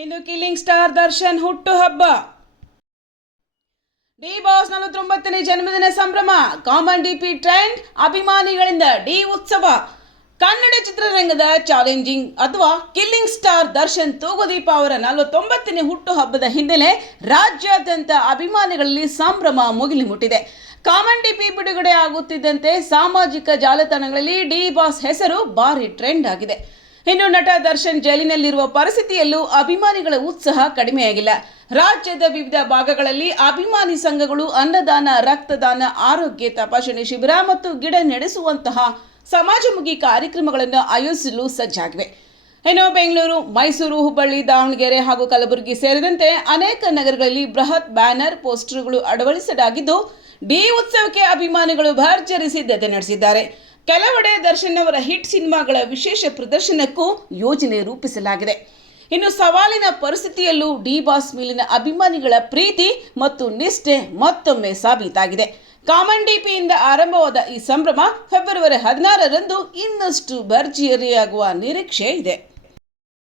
ಇನ್ನು killing star Darshan ಹುಟ್ಟು ಹಬ್ಬ ಡಿ ಬಾಸ್ ನಲವತ್ತೊಂಬತ್ತನೇ ಜನ್ಮದಿನ ಸಂಭ್ರಮ, ಕಾಮನ್ ಡಿಪಿ ಟ್ರೆಂಡ್, ಅಭಿಮಾನಿಗಳಿಂದ ಡಿ ಉತ್ಸವ. ಕನ್ನಡ ಚಿತ್ರರಂಗದ ಚಾಲೆಂಜಿಂಗ್ ಅಥವಾ ಕಿಲ್ಲಿಂಗ್ ಸ್ಟಾರ್ ದರ್ಶನ್ ತೂಗುದೀಪ ಅವರ ನಲವತ್ತೊಂಬತ್ತನೇ ಹುಟ್ಟು ಹಬ್ಬದ ಹಿನ್ನೆಲೆ ರಾಜ್ಯಾದ್ಯಂತ ಅಭಿಮಾನಿಗಳಲ್ಲಿ ಸಂಭ್ರಮ ಮುಗಿಲು ಮುಟ್ಟಿದೆ. ಕಾಮನ್ ಡಿಪಿ ಬಿಡುಗಡೆ ಆಗುತ್ತಿದ್ದಂತೆ ಸಾಮಾಜಿಕ ಜಾಲತಾಣಗಳಲ್ಲಿ ಡಿ ಬಾಸ್ ಹೆಸರು ಭಾರಿ ಟ್ರೆಂಡ್ ಆಗಿದೆ. ಇನ್ನು ನಟ ದರ್ಶನ್ ಜೈಲಿನಲ್ಲಿರುವ ಪರಿಸ್ಥಿತಿಯಲ್ಲೂ ಅಭಿಮಾನಿಗಳ ಉತ್ಸಾಹ ಕಡಿಮೆಯಾಗಿಲ್ಲ. ರಾಜ್ಯದ ವಿವಿಧ ಭಾಗಗಳಲ್ಲಿ ಅಭಿಮಾನಿ ಸಂಘಗಳು ಅನ್ನದಾನ, ರಕ್ತದಾನ, ಆರೋಗ್ಯ ತಪಾಸಣೆ ಶಿಬಿರ ಮತ್ತು ಗಿಡ ನಡೆಸುವಂತಹ ಸಮಾಜಮುಖಿ ಕಾರ್ಯಕ್ರಮಗಳನ್ನು ಆಯೋಜಿಸಲು ಸಜ್ಜಾಗಿವೆ. ಇನ್ನು ಬೆಂಗಳೂರು, ಮೈಸೂರು, ಹುಬ್ಬಳ್ಳಿ, ದಾವಣಗೆರೆ ಹಾಗೂ ಕಲಬುರಗಿ ಸೇರಿದಂತೆ ಅನೇಕ ನಗರಗಳಲ್ಲಿ ಬೃಹತ್ ಬ್ಯಾನರ್, ಪೋಸ್ಟರ್ಗಳು ಅಳವಡಿಸಲಾಗಿದ್ದು, ಡಿ ಉತ್ಸವಕ್ಕೆ ಅಭಿಮಾನಿಗಳು ಭರ್ಜರಿ ಸಿದ್ಧತೆ ನಡೆಸಿದ್ದಾರೆ. ಕೆಲವೆಡೆ ದರ್ಶನ್ ಅವರ ಹಿಟ್ ಸಿನಿಮಾಗಳ ವಿಶೇಷ ಪ್ರದರ್ಶನಕ್ಕೂ ಯೋಜನೆ ರೂಪಿಸಲಾಗಿದೆ. ಇನ್ನು ಸವಾಲಿನ ಪರಿಸ್ಥಿತಿಯಲ್ಲೂ ಡಿ ಬಾಸ್ ಮೇಲಿನ ಅಭಿಮಾನಿಗಳ ಪ್ರೀತಿ ಮತ್ತು ನಿಷ್ಠೆ ಮತ್ತೊಮ್ಮೆ ಸಾಬೀತಾಗಿದೆ. ಕಾಮನ್ ಡಿಪಿಯಿಂದ ಆರಂಭವಾದ ಈ ಸಂಭ್ರಮ ಫೆಬ್ರವರಿ ಹದಿನಾರರಂದು ಇನ್ನಷ್ಟು ಭರ್ಜರಿಯಾಗುವ ನಿರೀಕ್ಷೆ ಇದೆ